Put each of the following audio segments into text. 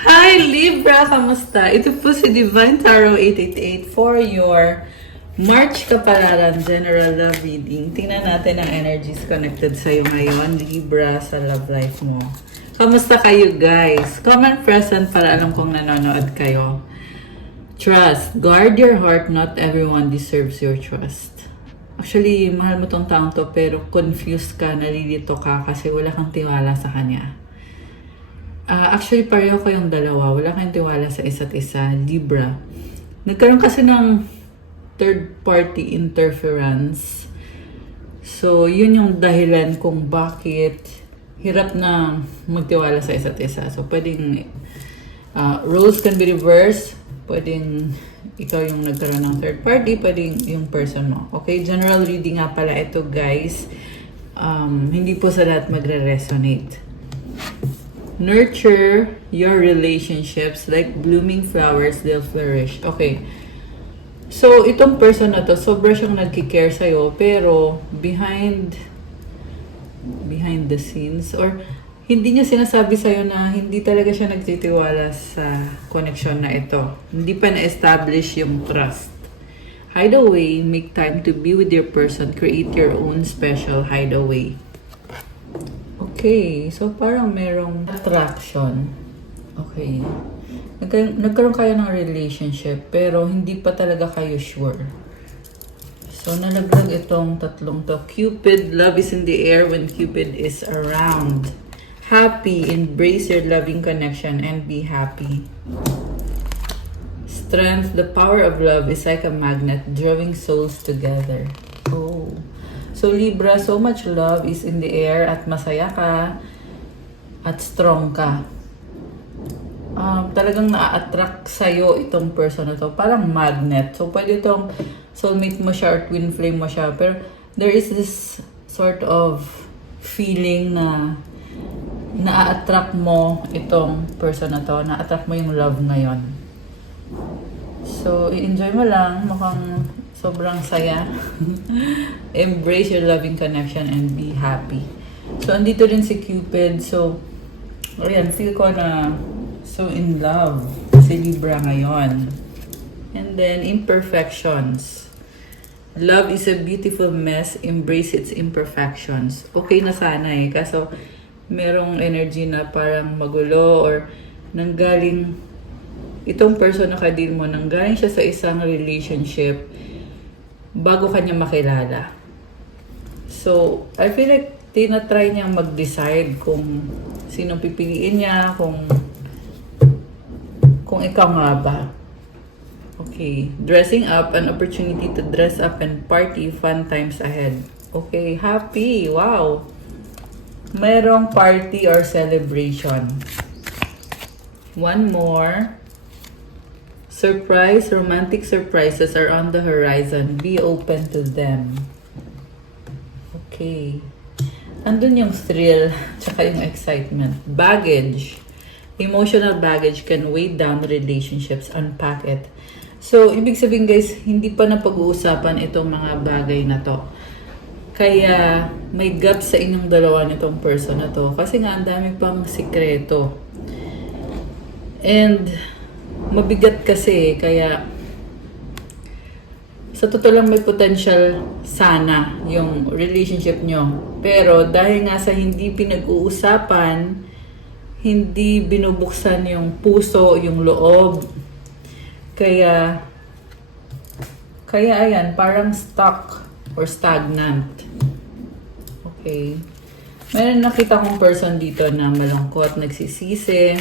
Hi Libra! Kamusta? Ito po si Divine Tarot 888 for your March Kapalaran General Love Reading. Tingnan natin ang energies connected sa'yo ngayon, Libra, sa love life mo. Kamusta kayo guys? Comment present para alam kong nanonood kayo. Trust. Guard your heart. Not everyone deserves your trust. Actually, mahal mo tong taong to pero confused ka, nalilito ka kasi wala kang tiwala sa kanya. Actually, pareho kayong dalawa. Wala kayong tiwala sa isa't isa. Libra. Nagkaroon kasi ng third-party interference. So, yun yung dahilan kung bakit hirap na magtiwala sa isa't isa. So, pwedeng roles can be reversed. Pwedeng ikaw yung nagkaroon ng third party. Pwedeng yung person mo. Okay? General reading nga pala ito, guys. Hindi po sa lahat magre-resonate. Nurture your relationships like blooming flowers, they'll flourish. Okay. So, itong person na to, sobra siyang nagkikare sa'yo, pero behind the scenes, or hindi niya sinasabi sa'yo na hindi talaga siya nagtitiwala sa connection na ito. Hindi pa na-establish yung trust. Hideaway, make time to be with your person. Create your own special hideaway. Okay, so parang merong attraction. Okay. Nagkaroon kayo ng relationship, pero hindi pa talaga kayo sure. So, nalaglag itong tatlong to. Cupid, love is in the air when Cupid is around. Happy, embrace your loving connection and be happy. Strength, the power of love is like a magnet drawing souls together. Oh. So Libra, so much love is in the air at masaya ka at strong ka. Talagang na-attract sa'yo itong person na to. Parang magnet. So pwede itong soulmate mo siya or twin flame mo siya. Pero there is this sort of feeling na na-attract mo itong person na to. Na-attract mo yung love ngayon. So i-enjoy mo lang. Mukhang sobrang saya. Embrace your loving connection and be happy. So, andito rin si Cupid. So, ayan, feel ko na so in love si Libra ngayon. And then, imperfections. Love is a beautiful mess. Embrace its imperfections. Okay na sana eh. Kaso, merong energy na parang magulo or nanggaling itong person na kadil mo, nanggaling siya sa isang relationship bago kanya makilala. So, I feel like tinatry niyang mag-decide kung sino pipiliin niya, kung ikaw nga ba. Okay. Dressing up, an opportunity to dress up and party, fun times ahead. Okay. Happy. Wow. Merong party or celebration. One more. Surprise, romantic surprises are on the horizon. Be open to them. Okay. Andun yung thrill, tsaka yung excitement. Baggage. Emotional baggage can weigh down relationships. Unpack it. So, ibig sabihin guys, hindi pa na pag-uusapan itong mga bagay na to. Kaya, may gap sa inyong dalawa nitong person na to. Kasi nga, ang dami pang sikreto. And mabigat kasi, kaya sa totoo lang may potential sana yung relationship nyo. Pero dahil nga sa hindi pinag-uusapan, hindi binubuksan yung puso, yung loob, kaya ayan, parang stuck or stagnant. Okay. Meron nakita kong person dito na malungkot, nagsisisi,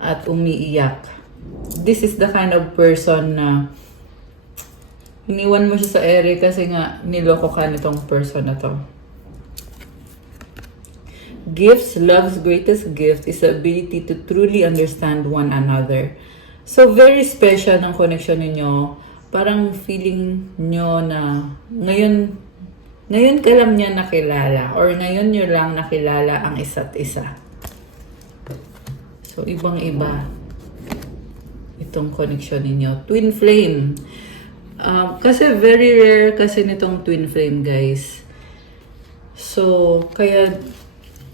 at umiiyak. This is the kind of person na iniwan mo siya sa ere kasi nga niloko ka nitong person na to. Gifts, love's greatest gift is the ability to truly understand one another. So, very special ng connection ninyo. Parang feeling nyo na ngayon ka lang niya nakilala or ngayon nyo lang nakilala ang isa't isa. So, ibang-iba itong connection ninyo. Twin flame. Kasi very rare kasi nitong twin flame, guys. So, kaya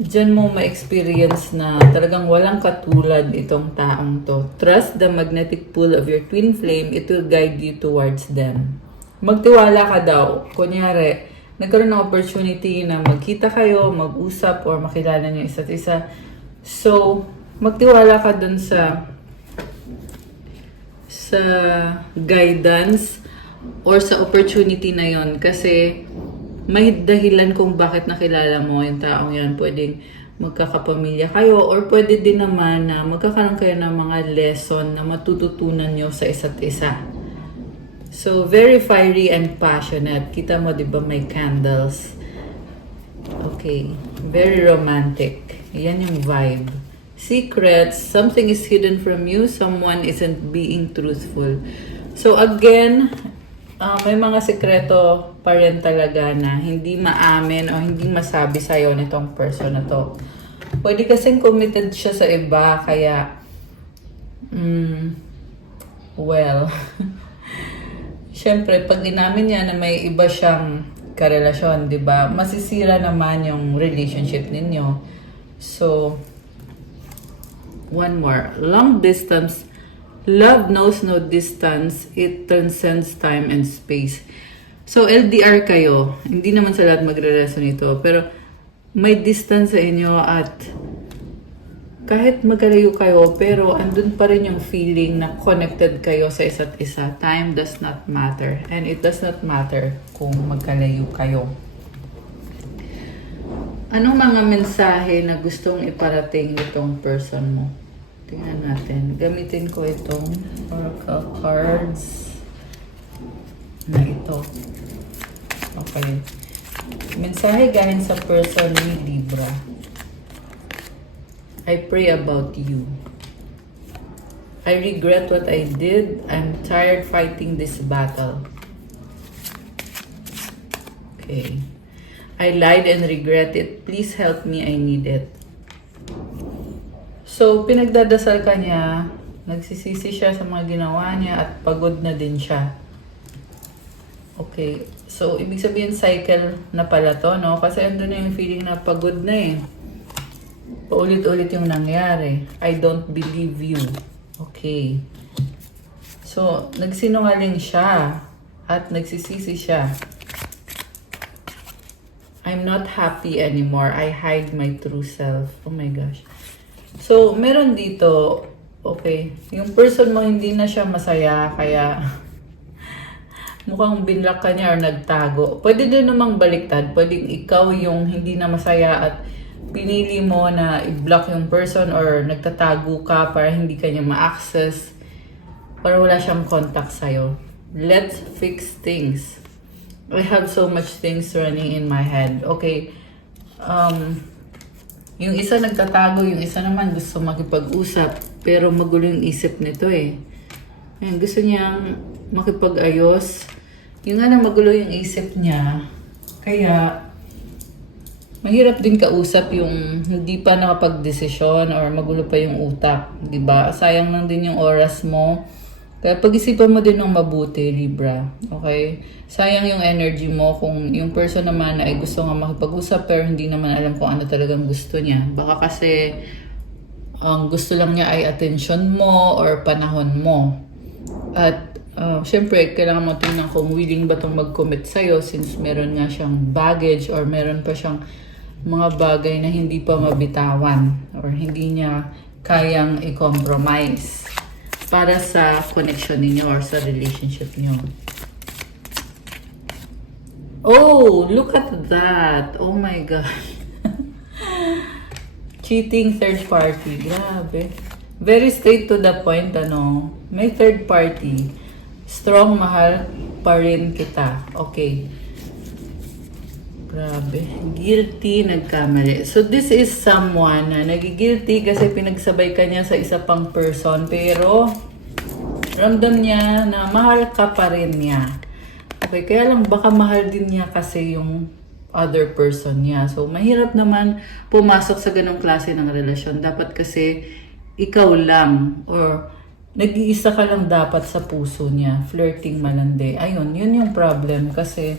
Diyan mo ma-experience na talagang walang katulad itong taong to. Trust the magnetic pull of your twin flame. It will guide you towards them. Magtiwala ka daw. Kunyari, nagkaroon ng opportunity na magkita kayo, mag-usap, or makilala niyo isa't isa. So, magtiwala ka dun sa guidance or sa opportunity na yon, kasi may dahilan kung bakit nakilala mo yung taong yan. Pwedeng magkakapamilya kayo, or pwede din naman na magkakaroon kayo ng mga lesson na matututunan nyo sa isa't isa. So, very fiery and passionate. Kita mo, di ba, may candles. Okay. Very romantic. Yan yung vibe. Secrets. Something is hidden from you. Someone isn't being truthful. So, again, may mga sekreto pa rin talaga na hindi maamin o hindi masabi sa'yo nitong person na to. Pwede kasing committed siya sa iba, kaya, well, syempre, pag inamin niya na may iba siyang karelasyon, di ba? Masisira naman yung relationship ninyo. So, one more. Long distance. Love knows no distance. It transcends time and space. So, LDR kayo. Hindi naman sa lahat magre-resonate ito. Pero, may distance sa inyo at kahit magkalayo kayo, pero andun pa rin yung feeling na connected kayo sa isa't isa. Time does not matter. And it does not matter kung magkalayo kayo. Anong mga mensahe na gustong iparating itong person mo? Tingnan natin. Gamitin ko itong oracle cards na ito. Okay. Mensahe galing sa person ni Libra. I pray about you. I regret what I did. I'm tired fighting this battle. Okay. I lied and regret it. Please help me. I need it. So, pinagdadasal ka niya, nagsisisi siya sa mga ginawa niya at pagod na din siya. Okay. So, ibig sabihin cycle na pala to, no? Kasi andun na yung feeling na pagod na eh. Paulit-ulit yung nangyari. I don't believe you. Okay. So, nagsinungaling siya at nagsisisi siya. I'm not happy anymore. I hide my true self. Oh my gosh. So, meron dito, okay, yung person mo hindi na siya masaya, kaya mukhang binlock ka niya or nagtago. Pwede din namang baliktad. Pwedeng ikaw yung hindi na masaya at pinili mo na i-block yung person or nagtatago ka para hindi ka niya ma-access, para wala siyang contact sa'yo. Let's fix things. I have so much things running in my head. Okay, yung isa nagtatago, yung isa naman gusto makipag-usap, pero magulo yung isip nito eh. Ayan, gusto niyang makipag-ayos. Yung nga na magulo yung isip niya, kaya mahirap din kausap yung hindi pa nakapag-desisyon or magulo pa yung utak, di ba? Sayang lang din yung oras mo. Kaya pag-isipan mo din ng mabuti, Libra. Okay? Sayang yung energy mo kung yung person naman na ay gusto nga makipag-usap pero hindi naman alam kung ano talagang gusto niya. Baka kasi ang gusto lang niya ay attention mo or panahon mo. At syempre, kailangan mo tingnan kung willing ba itong mag-commit sa'yo since meron nga siyang baggage or meron pa siyang mga bagay na hindi pa mabitawan or hindi niya kayang i-compromise para sa connection ninyo or sa relationship niyo. Oh, look at that. Oh my gosh. Cheating third party. Grabe. Very straight to the point, ano. May third party. Strong, mahal pa rin kita. Okay. Grabe. Guilty, nagkamali. So, this is someone na nagigilty kasi pinagsabay ka niya sa isa pang person. Pero, ramdam niya na mahal ka pa rin niya. Okay, kaya lang baka mahal din niya kasi yung other person niya. So, mahirap naman pumasok sa ganong klase ng relasyon. Dapat kasi ikaw lang or nag-iisa ka lang dapat sa puso niya. Flirting, malandi. Ayun, yun yung problem kasi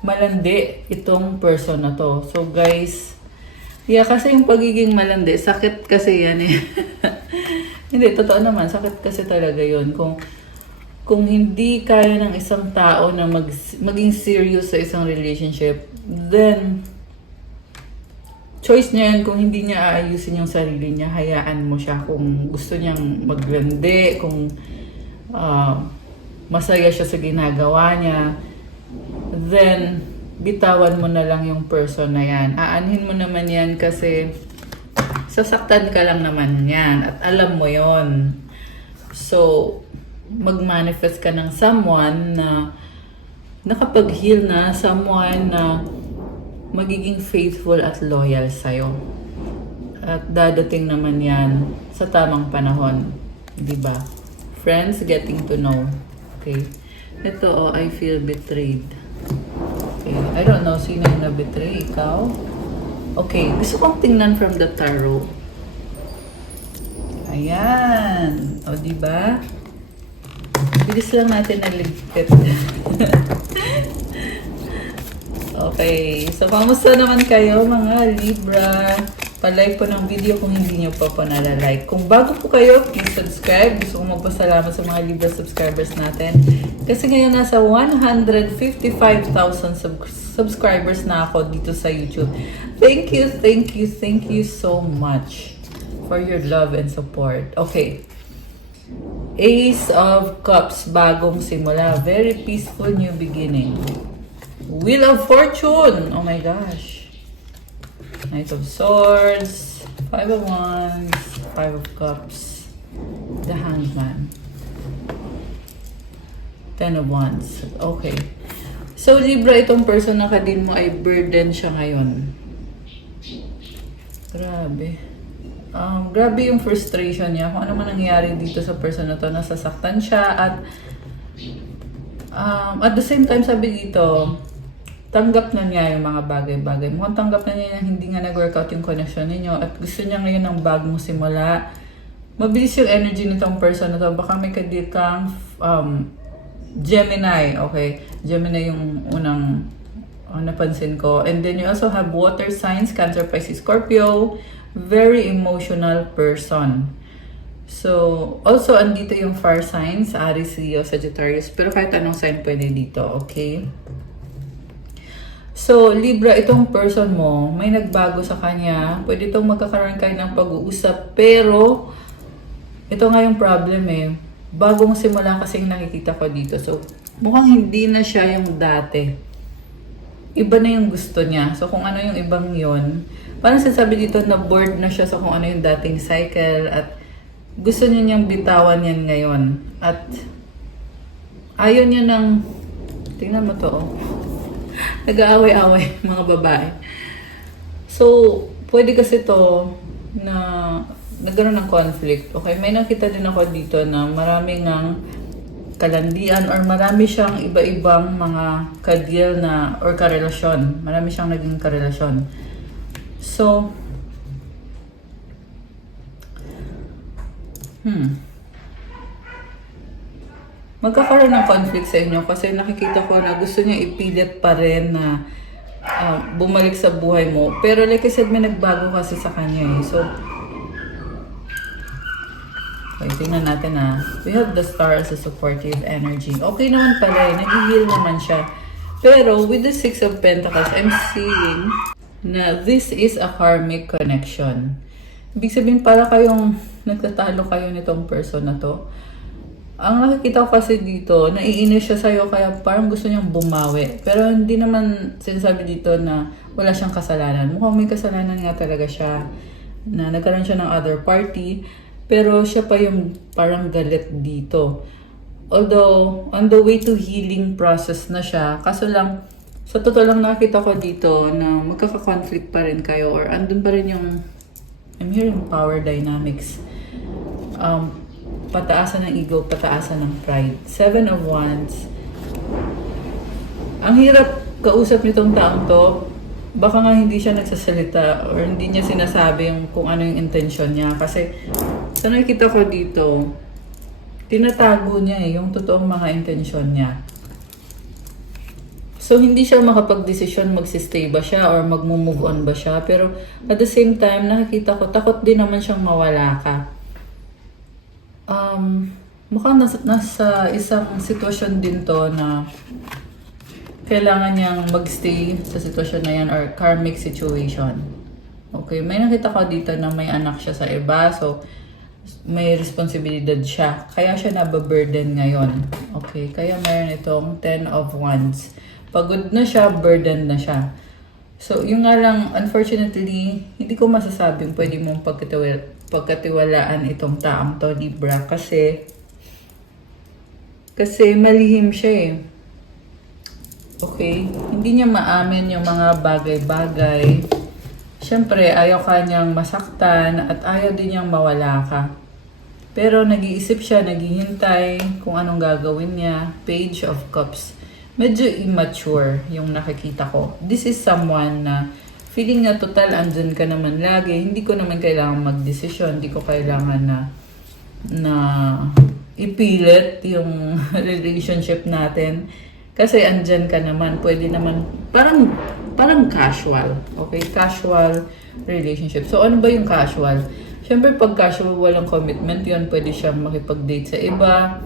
malandi itong person na to. So guys, Yeah, kasi yung pagiging malandi, sakit kasi yan eh. Hindi, totoo naman, sakit kasi talaga yun. Kung hindi kaya ng isang tao na maging serious sa isang relationship, then choice niya yan. Kung hindi niya aayusin yung sarili niya, hayaan mo siya. Kung gusto niyang maglandi, kung masaya siya sa ginagawa niya, then bitawan mo na lang yung person na yan. Aanhin mo naman yan kasi sasaktan ka lang naman yan at alam mo yon. So, mag-manifest ka ng someone na nakapag-heal na, someone na magiging faithful at loyal sa'yo. At dadating naman yan sa tamang panahon. Diba? Friends, getting to know. Okay? Ito, I feel betrayed. Okay. I don't know, sino yung na-betray? Ikaw? Okay, gusto kong tingnan from the tarot. Ayan. O, diba? Bilis lang natin naligpit. Okay. So, kamusta naman kayo mga Libra? Pa-like po ng video kung hindi nyo pa po nalalike. Kung bago po kayo, please subscribe. Gusto kong magpasalamat sa mga Libra subscribers natin. Kasi ngayon nasa 155,000 subscribers na ako dito sa YouTube. Thank you so much for your love and support. Okay. Ace of Cups, bagong simula. Very peaceful new beginning. Wheel of Fortune. Oh my gosh. Knight of Swords, Five of Wands, Five of Cups, the Hangman, Ten of Wands. Okay. So, Libra, itong person na kadin mo ay burden siya ngayon. Grabe. Grabe yung frustration niya. Kung ano man nangyayari dito sa person na to, nasasaktan siya at the same time, sabi dito, tanggap na niya yung mga bagay-bagay. Mukhang tanggap na niya na hindi nga nag-workout yung connection ninyo at gusto niya ngayon ng bagong simula. Mabilis yung energy nitong person na to. Baka may kadir kang Gemini. Okay, Gemini yung unang napansin ko. And then you also have water signs, Cancer, Pisces, Scorpio. Very emotional person. So, also andito yung fire signs, Aries, Leo, Sagittarius. Pero kahit anong sign pwede dito, okay? So, Libra, itong person mo, may nagbago sa kanya. Pwede itong magkakaroon kayo ng pag-uusap. Pero, ito nga yung problem eh. Bagong simula kasing nakikita ko dito. So, mukhang hindi na siya yung dati. Iba na yung gusto niya. So, kung ano yung ibang yon, parang sinasabi dito na bored na siya sa kung ano yung dating cycle. At gusto niya niyang bitawan yan ngayon. At ayaw niya ng... Tingnan mo to, oh. Nag-aaway-away mga babae. So, pwede kasi to na nagkaroon ng conflict. Okay, may nakita din ako dito na maraming ng kalandian or marami siyang iba-ibang mga ka-deal na or karelasyon. Marami siyang naging karelasyon. So, magkakaroon ng conflict sa inyo kasi nakikita ko na gusto niya ipilit pa rin na bumalik sa buhay mo. Pero like I said, may nagbago kasi sa kanya eh. So, okay, tingnan natin ah. We have the Star as a supportive energy. Okay naman pala eh. Nag-heal naman siya. Pero with the Six of Pentacles, I'm seeing na this is a karmic connection. Ibig sabihin para kayong nagtatalo kayo nitong person na to. Ang nakikita ko kasi dito, naiinis siya sa'yo kaya parang gusto niyang bumawi. Pero hindi naman sinasabi dito na wala siyang kasalanan. Mukhang may kasalanan nga talaga siya na nagkaroon siya ng other party. Pero siya pa yung parang galit dito. Although, on the way to healing process na siya. Kaso lang, sa totoo lang nakita ko dito na magkaka-conflict pa rin kayo or andun pa rin yung, I'm hearing power dynamics. Pataasan ng ego, pataasan ng pride. Seven of Wands. Ang hirap kausap nitong taong to. Baka nga hindi siya nagsasalita or hindi niya sinasabi yung kung ano yung intention niya. Kasi sa nakikita ko dito, tinatago niya yung totoong mga intention niya. So, hindi siya makapag-desisyon magsistay ba siya or mag-move on ba siya. Pero, at the same time, nakikita ko, takot din naman siyang mawala ka. Mukhang nasa isang sitwasyon din to na kailangan niyang magstay sa sitwasyon na yan or karmic situation. Okay, may nakita ko dito na may anak siya sa iba. So, may responsibilidad siya. Kaya siya nababurden ngayon. Okay, kaya mayroon itong 10 of Wands. Pagod na siya, burden na siya. So, yung nga lang, unfortunately, hindi ko masasabing pwede mong pagkatiwalaan itong taong to, Libra. Kasi malihim siya eh. Okay? Hindi niya maamin yung mga bagay-bagay. Siyempre, ayaw ka niyang masaktan at ayaw din niyang mawala ka. Pero nag-iisip siya, naghihintay kung anong gagawin niya. Page of Cups. Medyo immature yung nakikita ko. This is someone na feeling na total andyan ka naman lagi. Hindi ko naman kailangan magdesisyon. Hindi ko kailangan na ipilit yung relationship natin. Kasi andyan ka naman. Pwede naman, parang casual. Okay? Casual relationship. So, ano ba yung casual? Siyempre, pag casual, walang commitment yun. Pwede siya makipag-date sa iba.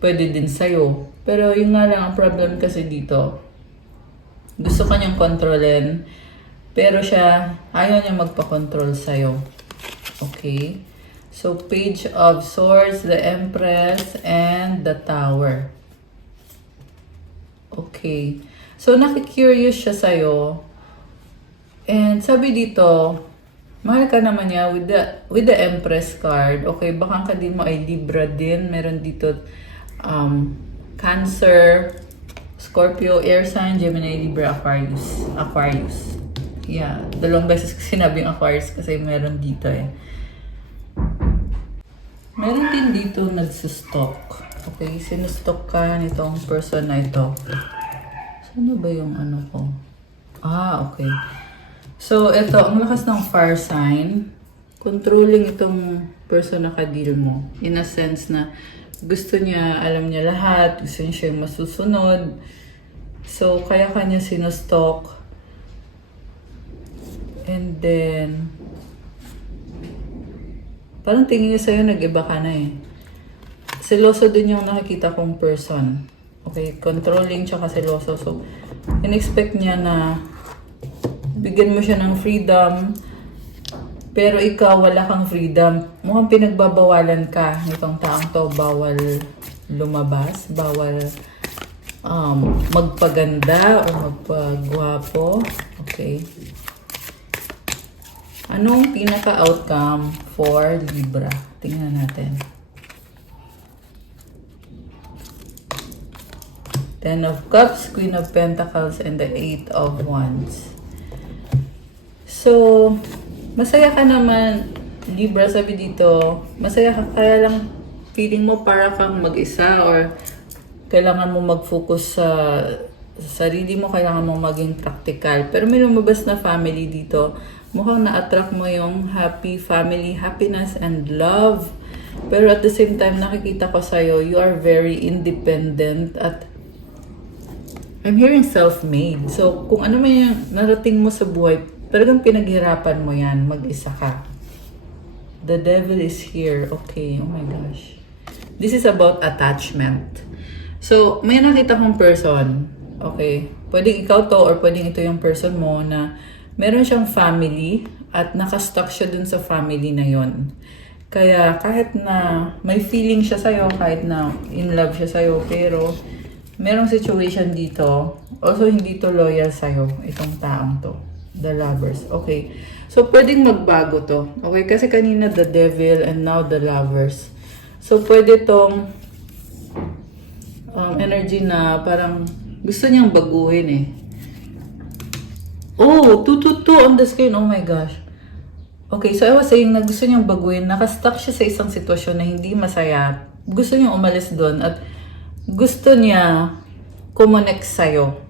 Pwede din sa'yo. Pero yung nga lang, ang problem kasi dito, gusto ka niyang kontrolin, pero siya, ayaw niya magpa-control sa'yo. Okay? So, Page of Swords, the Empress, and the Tower. Okay. So, nakikurious siya sa'yo. And sabi dito, mahal ka naman niya with the Empress card. Okay, baka ka din mo ay Libra din. Meron dito, Cancer, Scorpio, Air sign, Gemini, Libra, Aquarius. Yeah, dalawang beses ko sinabing Aquarius kasi meron dito eh. Meron din dito nagsustalk. Okay, sinustalk ka nitong person na ito. Saan ba yung ano ko? Okay. So, ito, ang lakas ng fire sign. Controlling itong person na ka-deal mo. In a sense na gusto niya, alam niya lahat, gusto niya siya yung masusunod. So, kaya kanya sinustalk. And then, parang tingin niya sa'yo, nag-iba ka na eh. Seloso din yung nakikita kong person. Okay, controlling tsaka seloso. So, in-expect niya na bigyan mo siya ng freedom, pero ikaw, wala kang freedom. Mukhang pinagbabawalan ka nitong taong to. Bawal lumabas, bawal magpaganda o magpagwapo. Okay. Anong pinaka-outcome for Libra? Tingnan natin. 10 of Cups, Queen of Pentacles, and the 8 of Wands. So, masaya ka naman, Libra, sabi dito. Masaya ka, kaya lang feeling mo para kang mag-isa or kailangan mo mag-focus sa sarili mo, kailangan mo maging practical. Pero may lumabas na family dito. Mukhang na-attract mo yung happy family, happiness, and love. Pero at the same time, nakikita ko sa'yo, you are very independent at I'm hearing self-made. So, kung ano man yung narating mo sa buhay, talagang pinaghirapan mo yan, mag-isa ka. The devil is here. Okay, oh my gosh. This is about attachment. So, may nakita kong person. Okay, pwedeng ikaw to or pwedeng ito yung person mo na meron siyang family at nakastuck siya dun sa family na yon. Kaya kahit na may feeling siya sa'yo, kahit na in love siya sa'yo, pero merong situation dito, also hindi to loyal sa'yo, itong taong to. The Lovers. Okay. So, pwedeng magbago to. Okay? Kasi kanina the Devil and now the Lovers. So, pwede tong energy na parang gusto niyang baguhin eh. Oh, 222 on the screen. Oh my gosh. Okay, so I was saying na gusto niyang baguhin. Nakastuck siya sa isang sitwasyon na hindi masaya. Gusto niyang umalis doon at gusto niya kumonect sa'yo.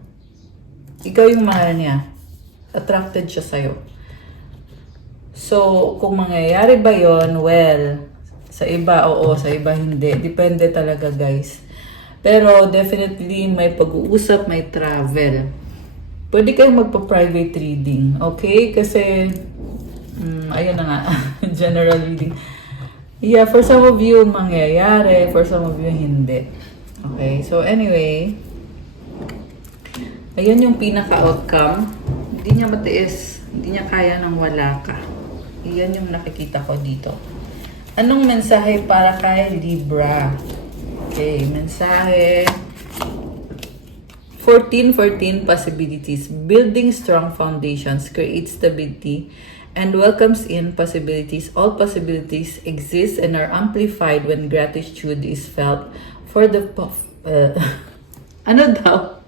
Ikaw yung mahal niya. Attracted siya sa'yo. So, kung mangyayari ba yon, well, sa iba, oo, sa iba hindi. Depende talaga, guys. Pero definitely may pag-uusap, may travel. Pwede kayong magpa-private reading, okay? Kasi, ayun na nga, general reading. Yeah, for some of you, mangyayari. For some of you, hindi. Okay, so anyway, ayun yung pinaka-outcome. Hindi niya matiis. Hindi niya kaya nang wala ka. Iyan yung nakikita ko dito. Anong mensahe para kay Libra? Okay, mensahe. 14 possibilities. Building strong foundations creates stability and welcomes in possibilities. All possibilities exist and are amplified when gratitude is felt for the ano daw?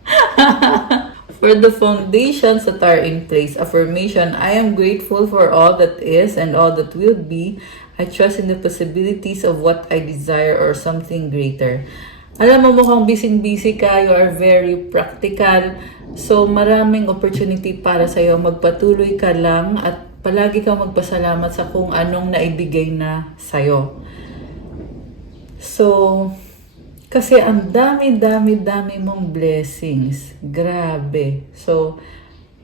For the foundations that are in place. Affirmation, I am grateful for all that is and all that will be. I trust in the possibilities of what I desire or something greater. Alam mo, mukhang busy-busy ka. You are very practical. So, maraming opportunity para sa'yo. Magpatuloy ka lang at palagi kang magpasalamat sa kung anong naibigay na sa'yo. So, kasi ang dami mong blessings. Grabe. So,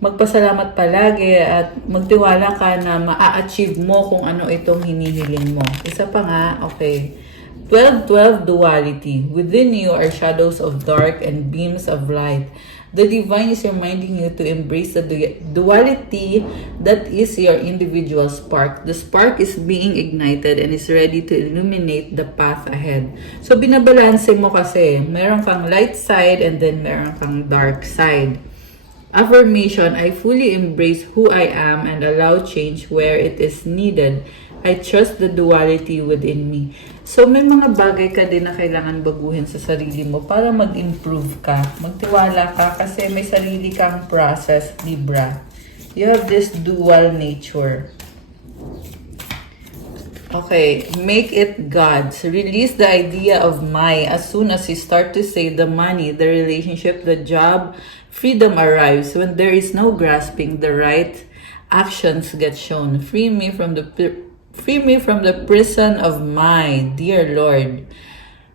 magpasalamat palagi at magtiwala ka na maa-achieve mo kung ano itong hinihiling mo. Isa pa nga, okay. 12-12 duality. Within you are shadows of dark and beams of light. The divine is reminding you to embrace the duality that is your individual spark. The spark is being ignited and is ready to illuminate the path ahead. So, binabalanse mo kasi. Meron kang light side and then meron kang dark side. Affirmation, I fully embrace who I am and allow change where it is needed. I trust the duality within me. So, may mga bagay ka din na kailangan baguhin sa sarili mo para mag-improve ka. Magtiwala ka kasi may sarili kang process, Libra. You have this dual nature. Okay, make it God's. Release the idea of my as soon as you start to say the money, the relationship, the job, freedom arrives. When there is no grasping, the right actions get shown. Free me from the prison of my dear Lord.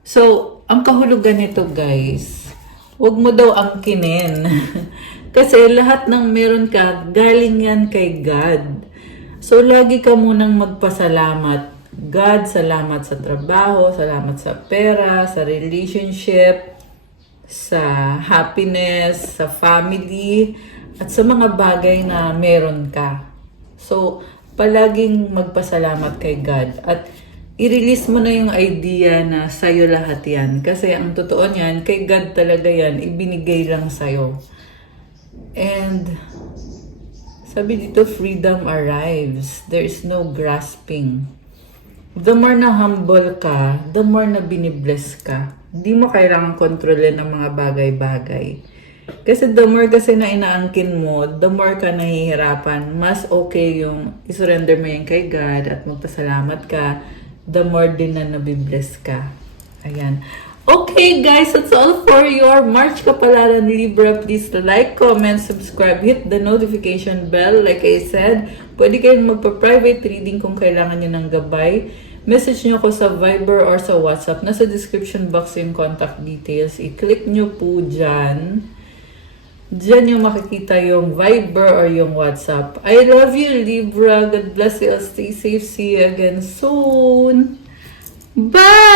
So, ang kahulugan nito, guys, huwag mo daw angkinin. Kasi lahat ng meron ka, galing yan kay God. So, lagi ka munang magpasalamat. God, salamat sa trabaho, salamat sa pera, sa relationship, sa happiness, sa family, at sa mga bagay na meron ka. So, palaging magpasalamat kay God. At i-release mo na yung idea na sa'yo lahat yan. Kasi ang totoo niyan, kay God talaga yan, ibinigay lang sa'yo. And sabi dito, freedom arrives. There is no grasping. The more na humble ka, the more na binibless ka. Hindi mo kailangang kontrolin ng mga bagay-bagay. Kasi the more kasi na inaangkin mo, the more ka nahihirapan. Mas okay yung isurrender mo yan kay God at magpasalamat ka, the more din na nabibless ka. Ayan. Okay guys, that's all for your March Kapalaran Libra. Please like, comment, subscribe, hit the notification bell. Like I said, pwede kayong magpa-private reading kung kailangan nyo ng gabay. Message nyo ako sa Viber or sa WhatsApp. Nasa description box yung contact details. I-click nyo po dyan. Diyan yung makikita yung Viber or yung WhatsApp. I love you, Libra. God bless you. Stay safe. See you again soon. Bye!